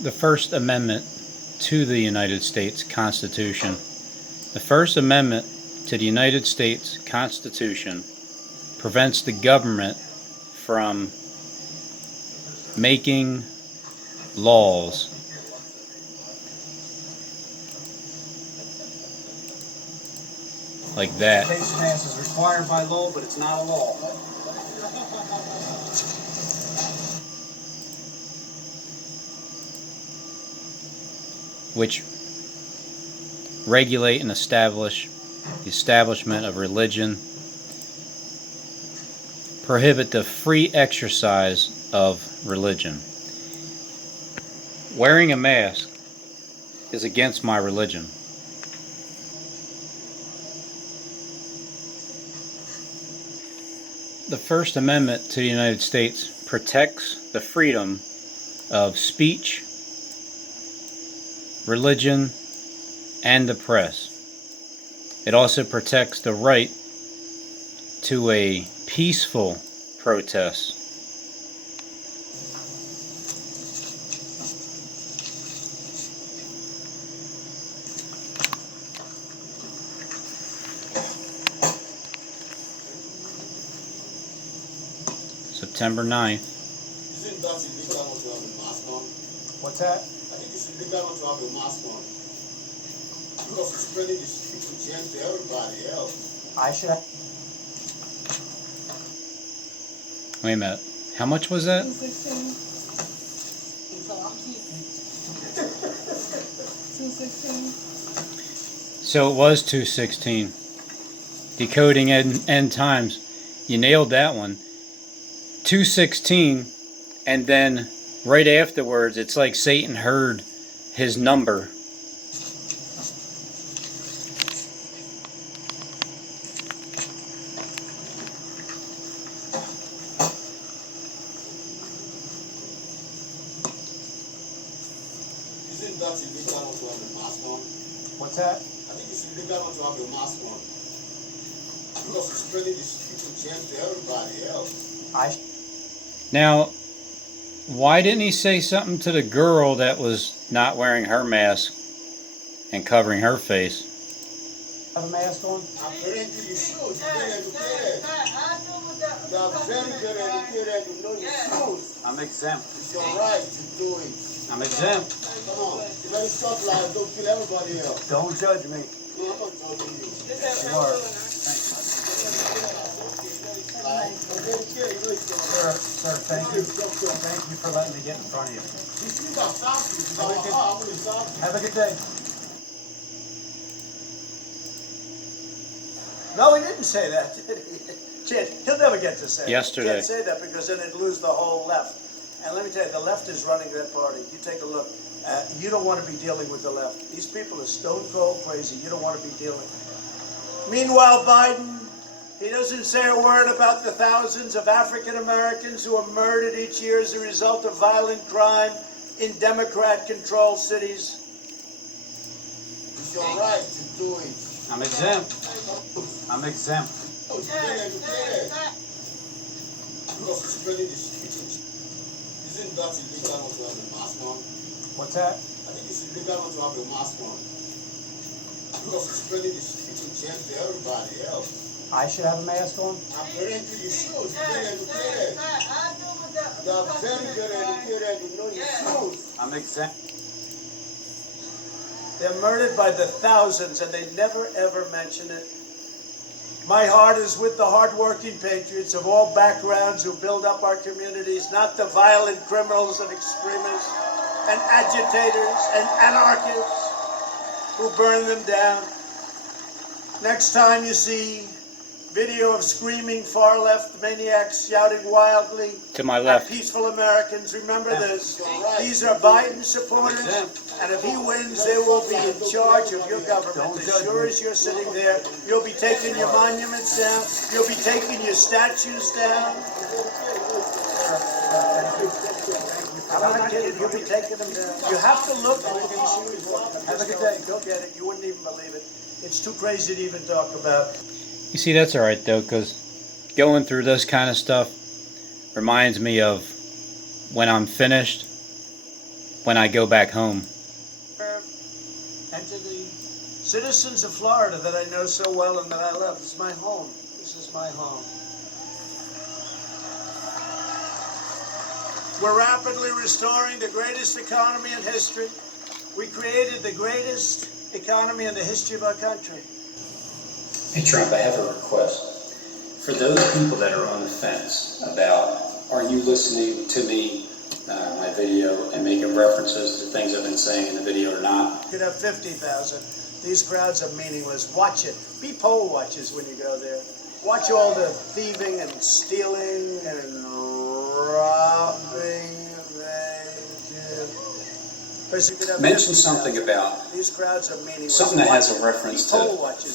the First Amendment to the United States Constitution. The First Amendment to the United States Constitution prevents the government from making laws like that. Face mask is required by law, but it's not a law. Which regulate and establish the establishment of religion, prohibit the free exercise of religion. Wearing a mask is against my religion. The First Amendment to the United States protects the freedom of speech, religion, and the press. It also protects the right to a peaceful protest. September 9th. Isn't that illegal not to have a mask on? What's that? I think it's illegal not to have a mask on. Because it's spreading this stupid germs to everybody else. I should. Wait a minute. How much was that? 216. 216. So it was 216. Decoding end times. You nailed that one. 216, and then right afterwards, it's like Satan heard his number. Isn't that illegal not to have a mask on? What's that? I think it's illegal not to have a mask on. Because it's spreading this stupid germs to everybody else. Now, why didn't he say something to the girl that was not wearing her mask and covering her face? Have a mask on? Apparently you should. You're very educated. You are very, very educated. You know your shoes. I'm exempt. It's your right to do it. I'm exempt. Come on. You better stop lying. Don't kill everybody else. Don't judge me. No, I'm not judging you. You are. Sir, thank you. Thank you for letting me get in front of you. Have a good day. No, he didn't say that, did he? He'll never get to say it. Yesterday. He can't say that because then it'd lose the whole left. And let me tell you, the left is running that party. You take a look. You don't want to be dealing with the left. These people are stone cold crazy. You don't want to be dealing. Meanwhile, Biden, he doesn't say a word about the thousands of African Americans who are murdered each year as a result of violent crime in Democrat-controlled cities. It's your right to do it. I'm exempt. I'm exempt. Because it's spreading the stupid. Isn't that illegal not to have a mask on? What's that? I think it's illegal not to have a mask on. Because it's spreading the stupid germs to everybody else. I should have a mask on? Apparently you should. You're very educated. You are very, very educated. You know your shoes. I'm exempt. They're murdered by the thousands, and they never, ever mention it. My heart is with the hardworking patriots of all backgrounds who build up our communities, not the violent criminals and extremists and agitators and anarchists who burn them down. Next time you see video of screaming far-left maniacs shouting wildly To my at left. peaceful Americans, remember this. These are Biden supporters, and if he wins, they will be in charge of your government. As sure as you're sitting there, you'll be taking your monuments down, you'll be taking your statues down. I'm not kidding, you'll be taking them down. You have to look at the DC. Have a good day, go get it, you wouldn't even believe it. It's too crazy to even talk about. You see, that's alright though, because going through this kind of stuff reminds me of when I'm finished, when I go back home. And to the citizens of Florida that I know so well and that I love, this is my home. This is my home. We're rapidly restoring the greatest economy in history. We created the greatest economy in the history of our country. Hey Trump, I have a request. For those people that are on the fence about, are you listening to me, my video, and making references to things I've been saying in the video or not? You could have 50,000. These crowds are meaningless. Watch it. Be poll watchers when you go there. Watch all the thieving and stealing and robbing. Mention something about these crowds are meaningless. Something that has a reference to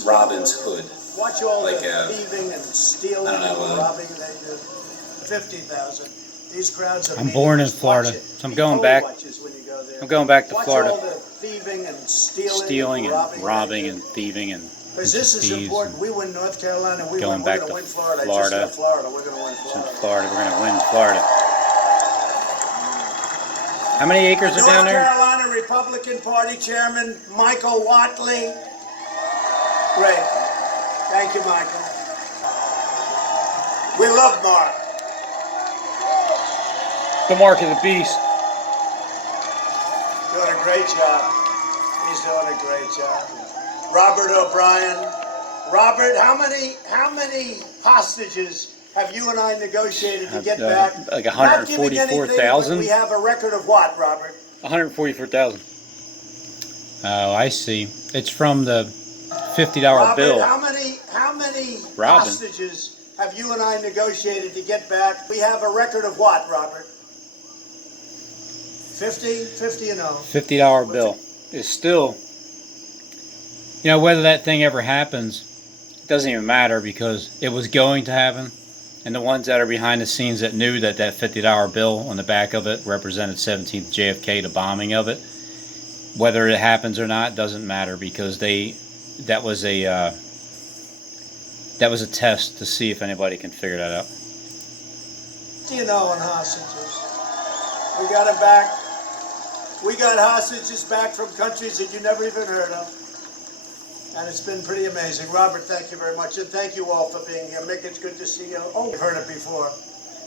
Robin's Hood. Watch all like the thieving and stealing and robbing. They do 50,000. These crowds are I'm born in Florida, so I'm going back. I'm going back to Florida. Watch all the thieving and Stealing and robbing and thieving and because this is important. We win North Carolina. We're going to win Florida. Florida. Florida. We're going to win Florida. Florida. We're going to win Florida. How many acres are down there? North Carolina Republican Party Chairman Michael Whatley. Great. Thank you, Michael. We love Mark. The mark of the beast. Doing a great job. He's doing a great job. Robert O'Brien. Robert, how many hostages have you and I negotiated to get back? Like 144,000. We have a record of what, Robert? 144,000. Oh, I see. It's from the $50 bill. How many hostages have you and I negotiated to get back? We have a record of what, Robert? 50 and 0. $50 bill is still, you know, whether that thing ever happens, it doesn't even matter because it was going to happen. And the ones that are behind the scenes that knew that that $50 bill on the back of it represented 17th JFK, the bombing of it, whether it happens or not doesn't matter because that was a test to see if anybody can figure that out. You know, on hostages, we got it back. We got hostages back from countries that you never even heard of. And it's been pretty amazing. Robert, thank you very much. And thank you all for being here. Mick, it's good to see you. Oh, you've heard it before.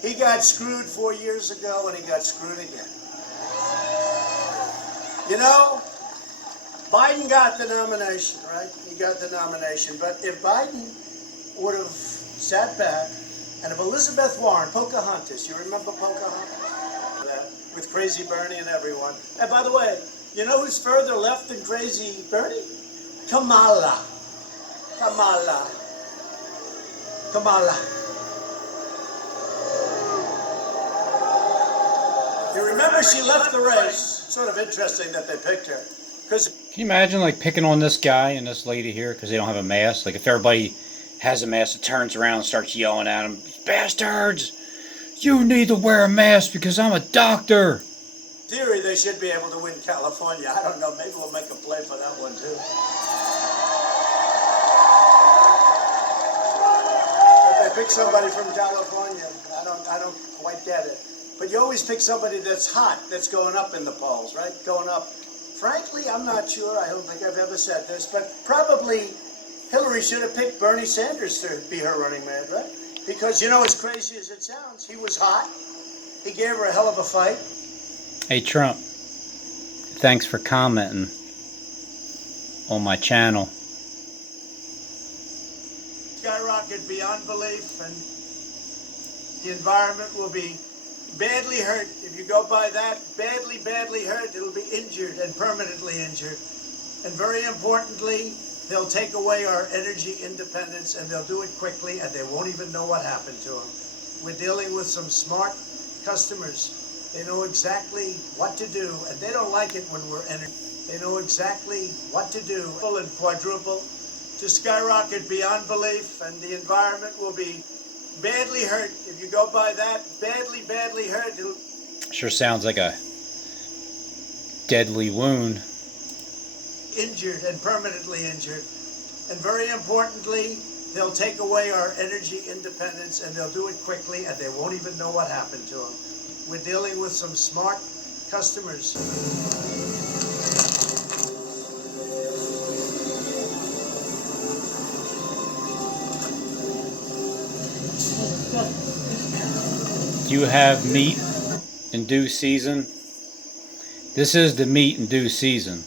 He got screwed 4 years ago, and he got screwed again. You know, Biden got the nomination, right? He got the nomination. But if Biden would have sat back, and if Elizabeth Warren, Pocahontas, you remember Pocahontas? With Crazy Bernie and everyone. And by the way, you know who's further left than Crazy Bernie? Kamala. You remember she left the race. Sort of interesting that they picked her. Can you imagine like picking on this guy and this lady here because they don't have a mask? Like if everybody has a mask, it turns around and starts yelling at them, bastards! You need to wear a mask because I'm a doctor. In theory, they should be able to win California. I don't know. Maybe we'll make a play for that one too. But they pick somebody from California. I don't quite get it. But you always pick somebody that's hot, that's going up in the polls, right? Going up. Frankly, I'm not sure. I don't think I've ever said this, but probably Hillary should have picked Bernie Sanders to be her running mate, right? Because, you know, as crazy as it sounds, he was hot. He gave her a hell of a fight. Hey, Trump. Thanks for commenting on my channel. Skyrocket beyond belief, and the environment will be badly hurt. If you go by that, badly hurt, it'll be injured and permanently injured. And very importantly, they'll take away our energy independence, and they'll do it quickly, and they won't even know what happened to them. We're dealing with some smart customers. They know exactly what to do, and they don't like it when we're energy. They know exactly what to do. And quadruple to skyrocket beyond belief, and the environment will be badly hurt. If you go by that, badly hurt. Sure sounds like a deadly wound. Injured and permanently injured. And very importantly, they'll take away our energy independence, and they'll do it quickly, and they won't even know what happened to them. We're dealing with some smart customers. Do you have meat in due season? This is the meat in due season.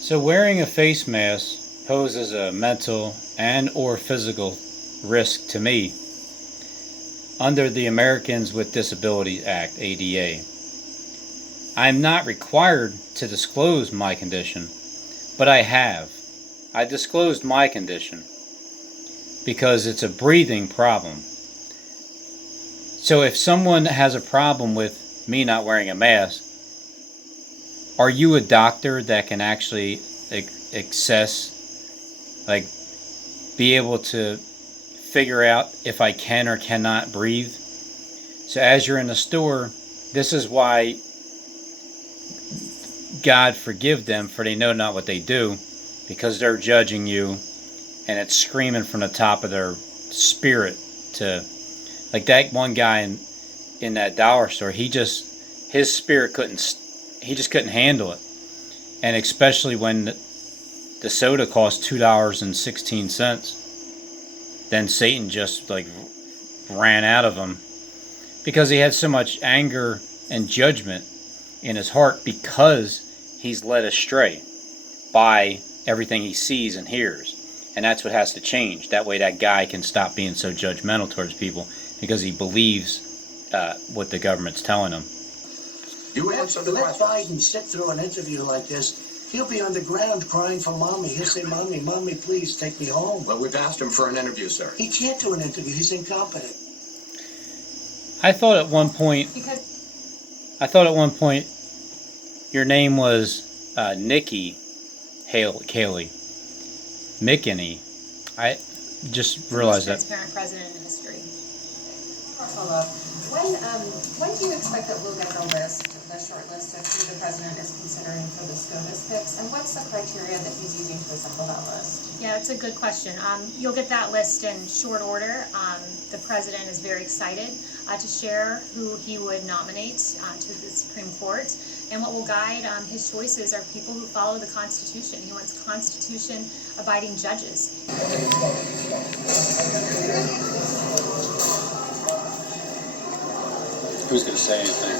So wearing a face mask poses a mental and or physical risk to me under the Americans with Disabilities Act, ADA. I am not required to disclose my condition, but I have. I disclosed my condition because it's a breathing problem. So if someone has a problem with me not wearing a mask, are you a doctor that can actually be able to figure out if I can or cannot breathe? So as you're in the store, this is why God forgive them, for they know not what they do, because they're judging you, and it's screaming from the top of their spirit to, like that one guy in that dollar store, his spirit he just couldn't handle it. And especially when the soda cost $2.16, then Satan just ran out of him because he had so much anger and judgment in his heart because he's led astray by everything he sees and hears. And that's what has to change. That way that guy can stop being so judgmental towards people because he believes what the government's telling him. You answer the Let question. Biden sit through an interview like this. He'll be on the ground crying for mommy. He'll say, Mommy, Mommy, please take me home. Well, we've asked him for an interview, sir. He can't do an interview. He's incompetent. I thought at one point your name was Nikki Haley. Mickey. I just realized that. Transparent president in history. Follow-up. When do you expect that we'll get the short list of who the president is considering for the SCOTUS picks, and what's the criteria that he's using to assemble that list? Yeah, it's a good question. You'll get that list in short order. The president is very excited to share who he would nominate to the Supreme Court. And what will guide his choices are people who follow the Constitution. He wants Constitution-abiding judges. Who's going to say anything?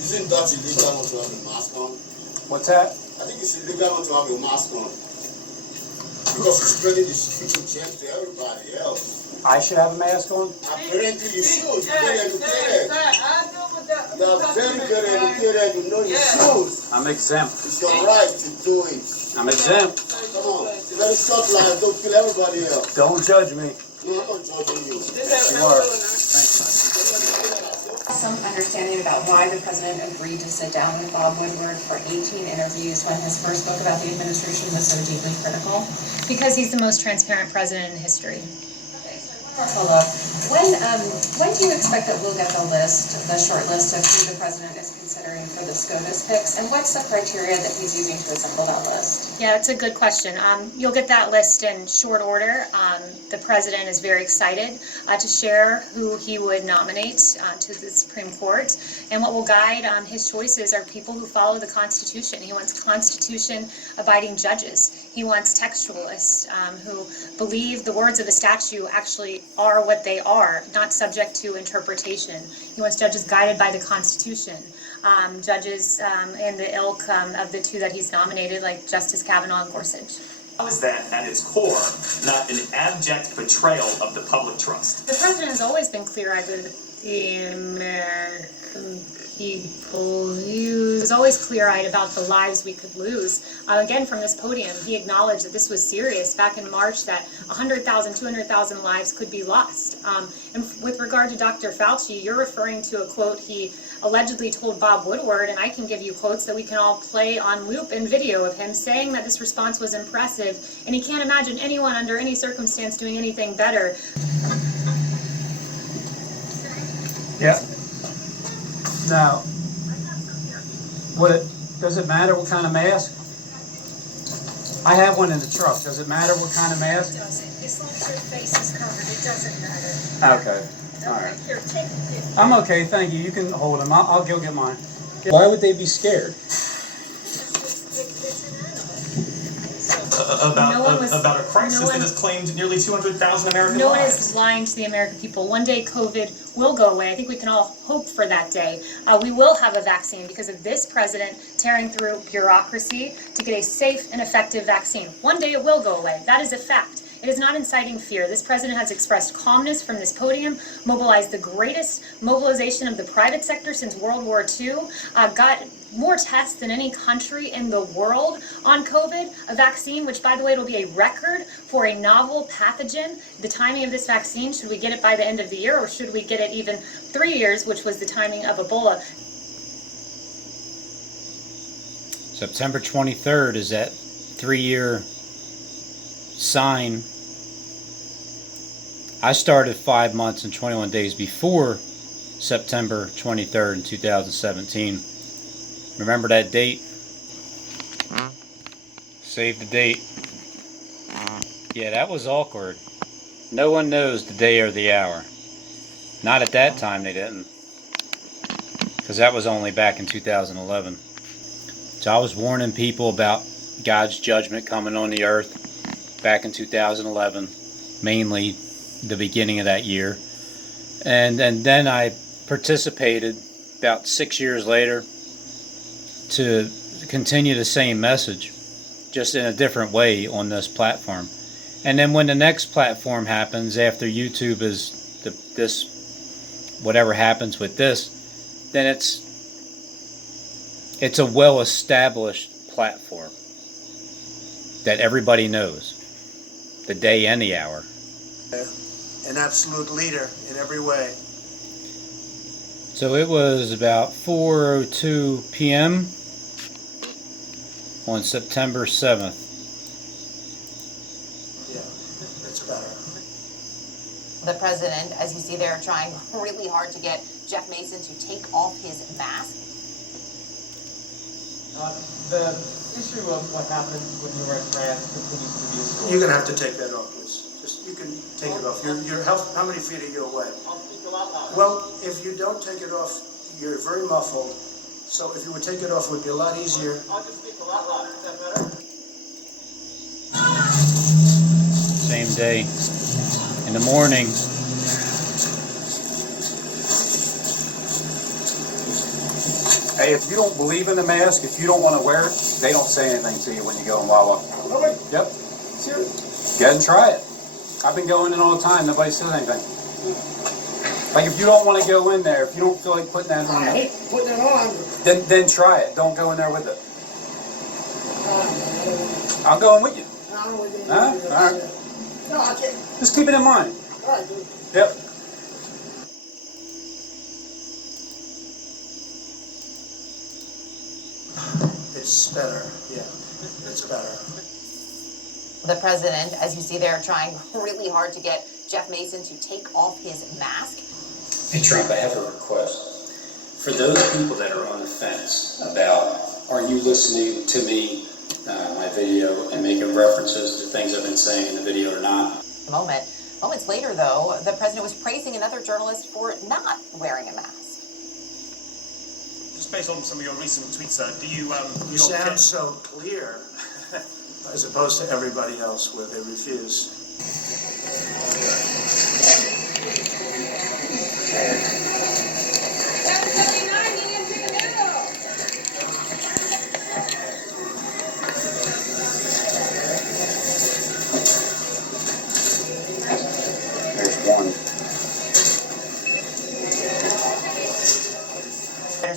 Isn't that illegal not to have a mask on? What's that? I think it's illegal not to have a mask on. Because it's spreading the future germs to everybody else. I should have a mask on? Apparently you should. You're very educated. You're very, very educated. You know you should. I'm exempt. It's your right to do it. I'm exempt. Come on. It's very short line. Don't kill everybody else. Don't judge me. No, I'm not judging you. You are. Some understanding about why the president agreed to sit down with Bob Woodward for 18 interviews when his first book about the administration was so deeply critical? Because he's the most transparent president in history. Follow-up. When do you expect that we'll get the short list of who the president is considering for the SCOTUS picks, and what's the criteria that he's using to assemble that list? Yeah, it's a good question. You'll get that list in short order. The president is very excited to share who he would nominate to the Supreme Court. And what will guide his choices are people who follow the Constitution. He wants Constitution-abiding judges. He wants textualists who believe the words of the statute actually are what they are, not subject to interpretation. He wants judges guided by the Constitution. Judges in the ilk of the two that he's nominated, like Justice Kavanaugh and Gorsuch. How is that, at its core, not an abject betrayal of the public trust? The president has always been clear-eyed with the American people use. He was always clear-eyed about the lives we could lose. Again, from this podium, he acknowledged that this was serious back in March, that 100,000, 200,000 lives could be lost. And with regard to Dr. Fauci, you're referring to a quote he allegedly told Bob Woodward, and I can give you quotes that we can all play on loop and video of him saying that this response was impressive, and he can't imagine anyone under any circumstance doing anything better. Yeah. Now, does it matter what kind of mask? I have one in the truck. Does it matter what kind of mask? It doesn't. As long as your face is covered, it doesn't matter. Okay. All right. Here, take it. I'm okay, thank you. You can hold them. I'll go get mine. Why would they be scared? About a crisis that has claimed nearly 200,000 American No one lives. is lying to the American people. One day COVID will go away. I think we can all hope for that day. We will have a vaccine because of this president tearing through bureaucracy to get a safe and effective vaccine. One day it will go away. That is a fact. It is not inciting fear. This president has expressed calmness from this podium, mobilized the greatest mobilization of the private sector since World War II, got more tests than any country in the world on COVID, a vaccine, which by the way, it'll be a record for a novel pathogen. The timing of this vaccine, should we get it by the end of the year or should we get it even 3 years, which was the timing of Ebola? September 23rd is that 3-year sign. I started 5 months and 21 days before September 23rd in 2017. Remember that date? Save the date. Yeah, that was awkward. No one knows the day or the hour. Not at that time they didn't. Because that was only back in 2011. So I was warning people about God's judgment coming on the earth back in 2011. Mainly the beginning of that year. And then I participated about 6 years later to continue the same message, just in a different way on this platform. And then when the next platform happens after YouTube is this whatever happens with this, then it's a well-established platform that everybody knows, the day and the hour. An absolute leader in every way. So it was about 4:02 p.m. on September 7th. Yeah, it's better. The president, as you see there, trying really hard to get Jeff Mason to take off his mask. The issue of what happened when you were in France continues to be a story. You're gonna have to take that off, please. You can take it off. How many feet are you away? I'll speak a lot louder. Well, if you don't take it off, you're very muffled. So if you would take it off, it would be a lot easier. I'll just speak a lot louder. Is that better? Same day. In the morning. Hey, if you don't believe in the mask, if you don't want to wear it, they don't say anything to you when you go in Wawa. Really? Yep. Serious? Go ahead and try it. I've been going in all the time. Nobody says anything. Like if you don't want to go in there, if you don't feel like putting that on, I hate putting it on. then try it. Don't go in there with it. I'll go in with you. Huh? All right. No, I can't. Just keep it in mind. All right, dude. Yep. It's better. Yeah, it's better. The president, as you see there, trying really hard to get Jeff Mason to take off his mask. Hey Trump, I have a request. For those people that are on the fence about, are you listening to me, my video, and making references to things I've been saying in the video or not? Moments later, though, the president was praising another journalist for not wearing a mask. Just based on some of your recent tweets, sir, do you... You sound so clear, as opposed to everybody else where they refuse.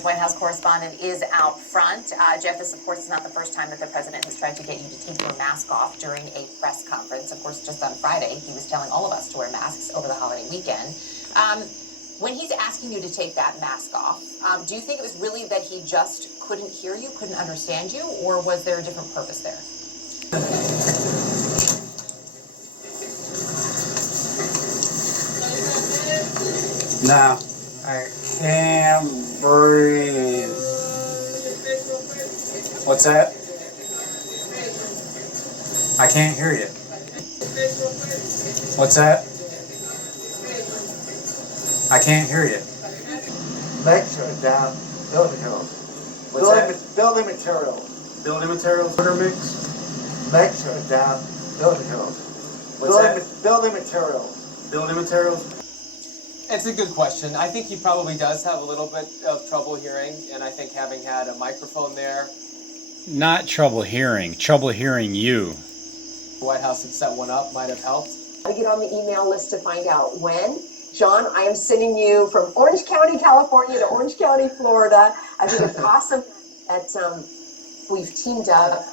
White House correspondent, is out front. Jeff, this, of course, is not the first time that the president has tried to get you to take your mask off during a press conference. Of course, just on Friday, he was telling all of us to wear masks over the holiday weekend. When he's asking you to take that mask off, do you think it was really that he just couldn't hear you, couldn't understand you, or was there a different purpose there? No, I can't breathe. What's that? I can't hear you. What's that? I can't hear you. Legs are down. Building materials. Building materials. Building materials? Order mix? Legs are down. Building materials. Building materials. Building materials? It's a good question. I think he probably does have a little bit of trouble hearing, and I think having had a microphone there, Not trouble hearing you. the White House had set one up, might have helped. I get on the email list to find out when. John, I am sending you from Orange County, California to Orange County, Florida. I think it's awesome that we've teamed up.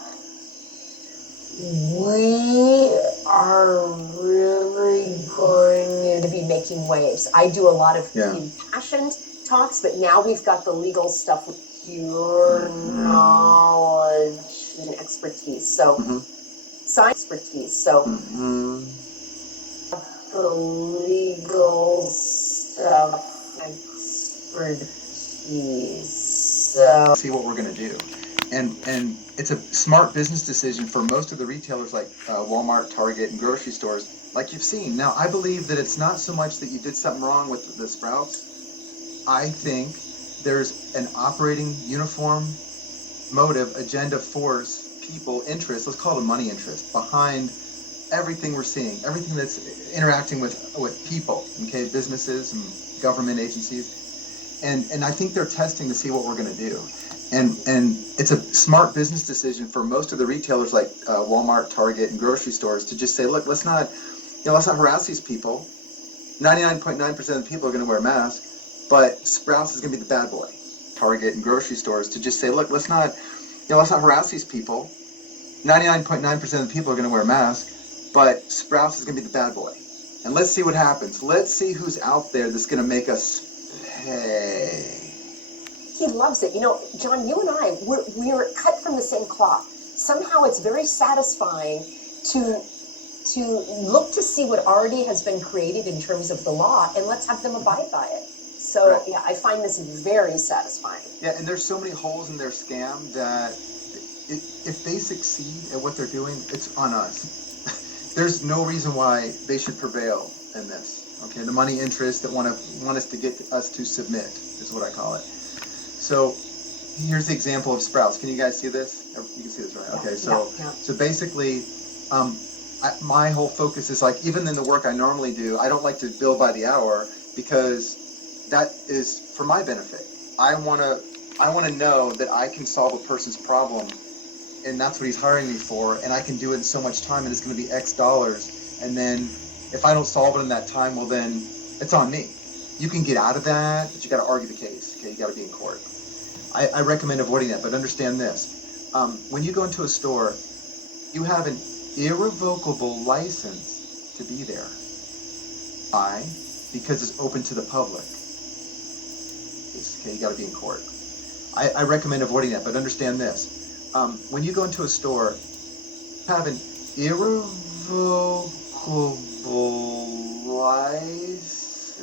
We are really going to be making waves. I do a lot of impassioned talks, but now we've got the legal stuff with your knowledge and expertise. So, science expertise. So, the legal stuff expertise. So, see what we're going to do. And it's a smart business decision for most of the retailers like Walmart, Target, and grocery stores, like you've seen. Now, I believe that it's not so much that you did something wrong with the Sprouts. I think there's an operating uniform motive, agenda, force, people, interest, let's call it a money interest, behind everything we're seeing, everything that's interacting with people, okay, businesses and government agencies. And I think they're testing to see what we're going to do. And it's a smart business decision for most of the retailers like Walmart, Target, and grocery stores to just say, look, let's not harass these people. 99.9% of the people are going to wear masks, but Sprouts is going to be the bad boy. Target and grocery stores to just say, look, let's not harass these people. 99.9% of the people are going to wear masks, but Sprouts is going to be the bad boy. And let's see what happens. Let's see who's out there that's going to make us pay. he loves it. You know, John, you and I, we're cut from the same cloth. Somehow it's very satisfying to look to see what already has been created in terms of the law, and let's have them abide by it. So, right. Yeah, I find this very satisfying. Yeah, and there's so many holes in their scam that if they succeed at what they're doing, it's on us. There's no reason why they should prevail in this. Okay, the money interests that want us to get us to submit is what I call it. So here's the example of Sprouts. Can you guys see this? You can see this, right? Yeah, okay, so basically, my whole focus is like, even in the work I normally do, I don't like to bill by the hour because that is for my benefit. I want to know that I can solve a person's problem, and that's what he's hiring me for, and I can do it in so much time, and it's going to be X dollars. And then if I don't solve it in that time, well then it's on me. You can get out of that, but you got to argue the case. Okay, you got to be in court. I recommend avoiding that, but understand this: when you go into a store, you have an irrevocable license to be there. Why? Because it's open to the public. Okay, you got to be in court. I recommend avoiding that, but understand this: when you go into a store, you have an irrevocable license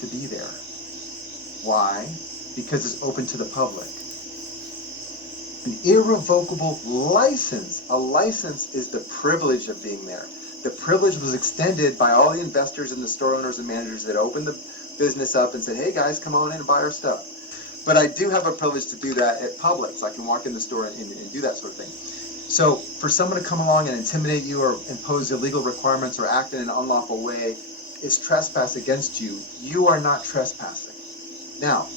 to be there. Why? Because it's open to the public. An irrevocable license. A license is the privilege of being there. The privilege was extended by all the investors and the store owners and managers that opened the business up and said, hey guys, come on in and buy our stuff. But I do have a privilege to do that at Publix. I can walk in the store and do that sort of thing. So for someone to come along and intimidate you or impose illegal requirements or act in an unlawful way is trespass against you. You are not trespassing. Now,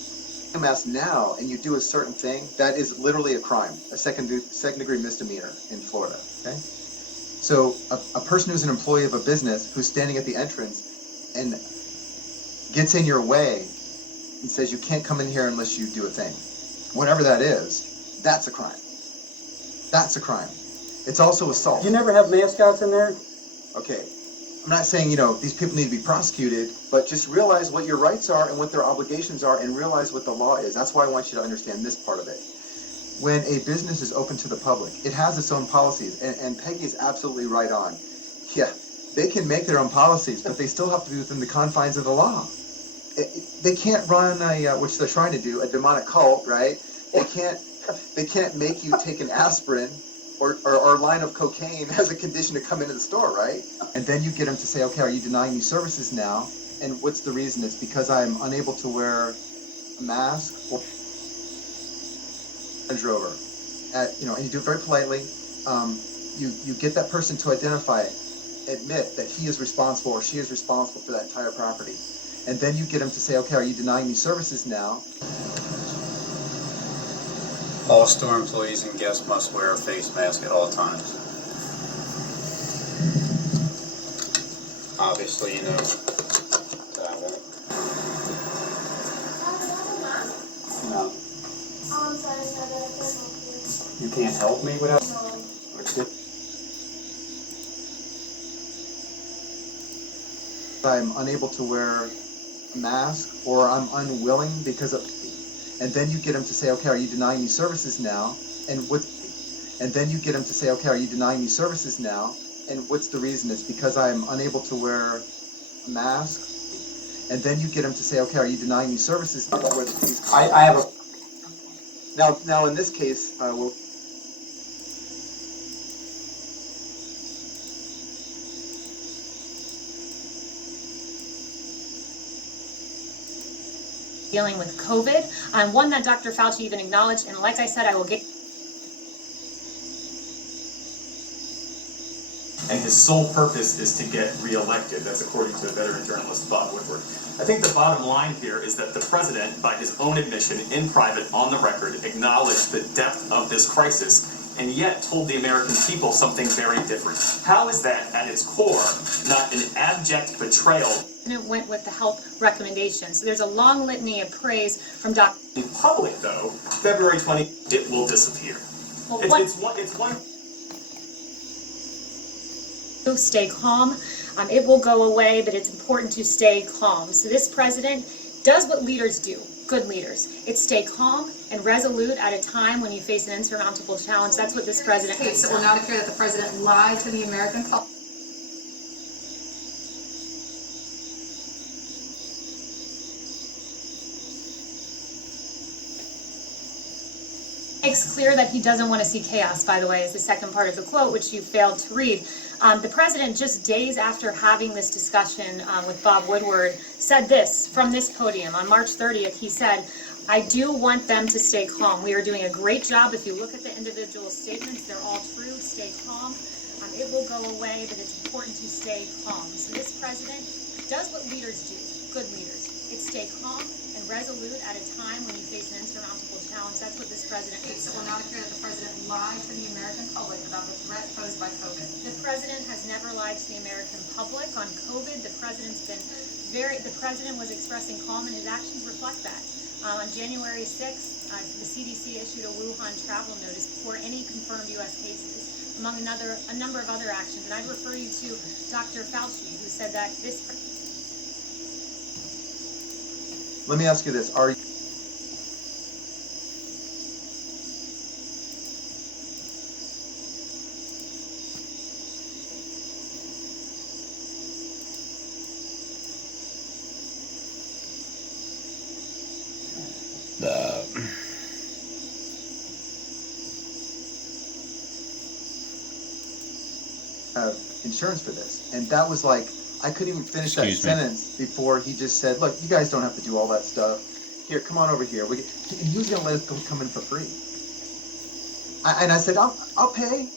you mask now and you do a certain thing, that is literally a crime, a second degree misdemeanor in Florida. Okay? So a person who's an employee of a business who's standing at the entrance and gets in your way and says you can't come in here unless you do a thing, whatever that is, that's a crime. That's a crime. It's also assault. You never have mascots in there? Okay. I'm not saying, these people need to be prosecuted, but just realize what your rights are and what their obligations are and realize what the law is. That's why I want you to understand this part of it. When a business is open to the public, it has its own policies, and Peggy is absolutely right on. Yeah, they can make their own policies, but they still have to be within the confines of the law. They can't run which they're trying to do, a demonic cult, right? They can't make you take an aspirin or a line of cocaine as a condition to come into the store, right? And then you get them to say, okay, are you denying me services now? And what's the reason? It's because I'm unable to wear a mask or Range Rover. And you do it very politely. You get that person to admit that he is responsible or she is responsible for that entire property. And then you get them to say, okay, are you denying me services now? All store employees and guests must wear a face mask at all times. Obviously, you know that I won't. No. You can't help me without? I'm unable to wear a mask or I'm unwilling because of, and then you get them to say, okay, are you denying me services now? And then you get them to say, okay, are you denying me services now? And what's the reason? It's because I'm unable to wear a mask. And then you get them to say, okay, are you denying me services now? I have a... Now in this case, we'll... Dealing with COVID, one that Dr. Fauci even acknowledged, and like I said, I will get. And his sole purpose is to get reelected. That's according to veteran journalist Bob Woodward. I think the bottom line here is that the president, by his own admission, in private, on the record, acknowledged the depth of this crisis, and yet told the American people something very different. How is that, at its core, not an abject betrayal? And it went with the health recommendations. So there's a long litany of praise from Dr. In public, though, February 20, it will disappear. Well, It's one. Stay calm. It will go away, but it's important to stay calm. So this president does what leaders do, good leaders. It's stay calm and resolute at a time when you face an insurmountable challenge. That's what this president has So done. we're not appear that the president lied to the American public. Makes clear that he doesn't want to see chaos, by the way, is the second part of the quote, which you failed to read. The president, just days after having this discussion with Bob Woodward, said this from this podium. On March 30th, he said, I do want them to stay calm. We are doing a great job. If you look at the individual statements, they're all true. Stay calm. It will go away, but it's important to stay calm. So this president does what leaders do, good leaders. It's stay calm and resolute at a time when you face an insurmountable challenge. That's what this president is. So we're not appear that the president lied to the American public about the threat posed by COVID. The president has never lied to the American public on COVID. The president was expressing calm, and his actions reflect that. On January 6th, the CDC issued a Wuhan travel notice before any confirmed U.S. cases, among a number of other actions. And I'd refer you to Dr. Fauci, who said that this. Let me ask you this. Are insurance for this? And that was like, I couldn't even finish that sentence before he just said, look, you guys don't have to do all that stuff. Here, come on over here. He was going to let us come in for free. And I said, I'll pay,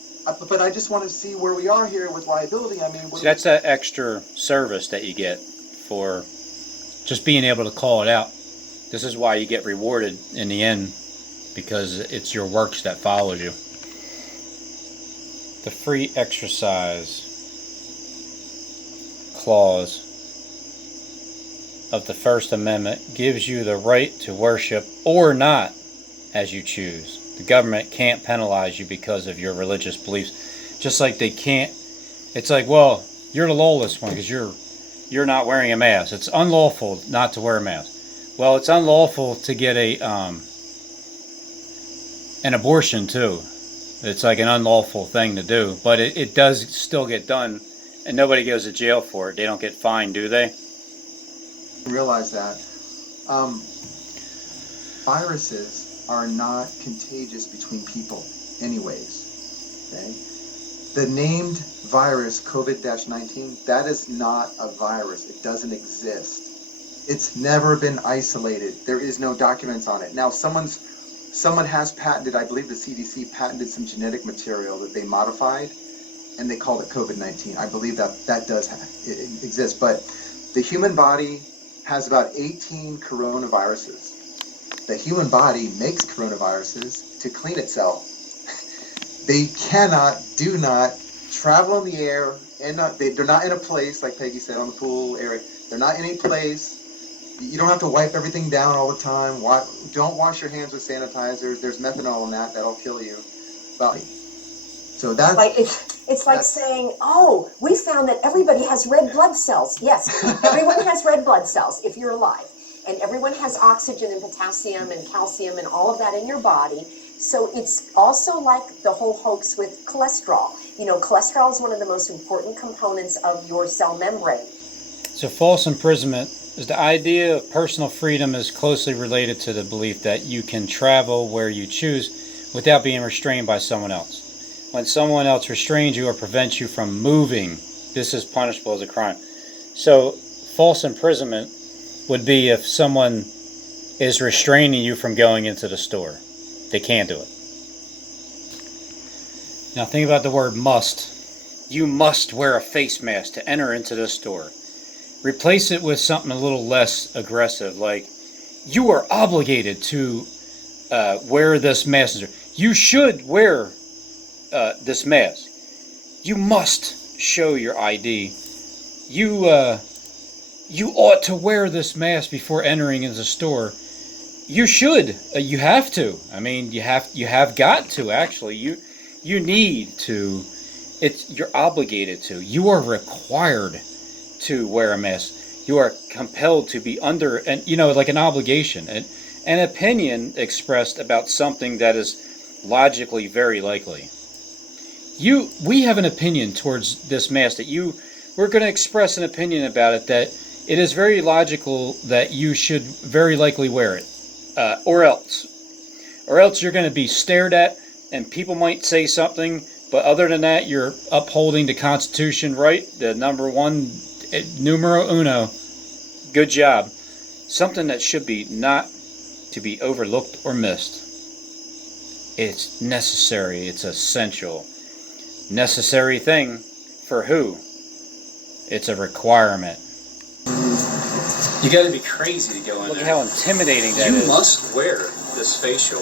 but I just want to see where we are here with liability. I mean, see, that's that extra service that you get for just being able to call it out. This is why you get rewarded in the end, because it's your works that follows you. The free exercise clause of the First Amendment gives you the right to worship or not as you choose. The government can't penalize you because of your religious beliefs. Just like they can't, it's like, well, you're the lawless one because you're not wearing a mask. It's unlawful not to wear a mask. Well, it's unlawful to get an abortion too. It's like an unlawful thing to do, but it does still get done, and nobody goes to jail for it. They don't get fined, do they? Realize that viruses are not contagious between people anyways. Okay? The named virus COVID-19, that is not a virus. It doesn't exist. It's never been isolated. There is no documents on it. Now someone has patented, I believe the CDC patented some genetic material that they modified and they called it COVID-19. I believe that does exist, but the human body has about 18 coronaviruses. The human body makes coronaviruses to clean itself. They do not travel in the air, and they're not in a place, like Peggy said, on the pool area. They're not in a place. You don't have to wipe everything down all the time. Don't wash your hands with sanitizers. There's methanol in that. That'll kill you. So that's... It's like saying, oh, we found that everybody has red blood cells. Yes, everyone has red blood cells if you're alive. And everyone has oxygen and potassium and calcium and all of that in your body. So it's also like the whole hoax with cholesterol. You know, cholesterol is one of the most important components of your cell membrane. So false imprisonment is the idea of personal freedom is closely related to the belief that you can travel where you choose without being restrained by someone else. When someone else restrains you or prevents you from moving, this is punishable as a crime. So false imprisonment would be if someone is restraining you from going into the store. They can't do it. Now think about the word must. You must wear a face mask to enter into the store. Replace it with something a little less aggressive, like you are obligated to wear this mask. You should wear this mask. You must show your ID. You ought to wear this mask before entering into the store. You should. You have to. I mean, you have got to actually. You need to. You're obligated to. You are required to wear a mask. You are compelled to be under, and like an obligation, an opinion expressed about something that is logically very likely. We have an opinion towards this mask that we're going to express an opinion about it that it is very logical that you should very likely wear it, or else you're going to be stared at and people might say something, but other than that, you're upholding the Constitution, right? The numero uno. Good job. Something that should be not to be overlooked or missed. It's necessary. It's essential. Necessary thing for who? It's a requirement. You got to be crazy to go in there. Look at how intimidating that is. You must wear this facial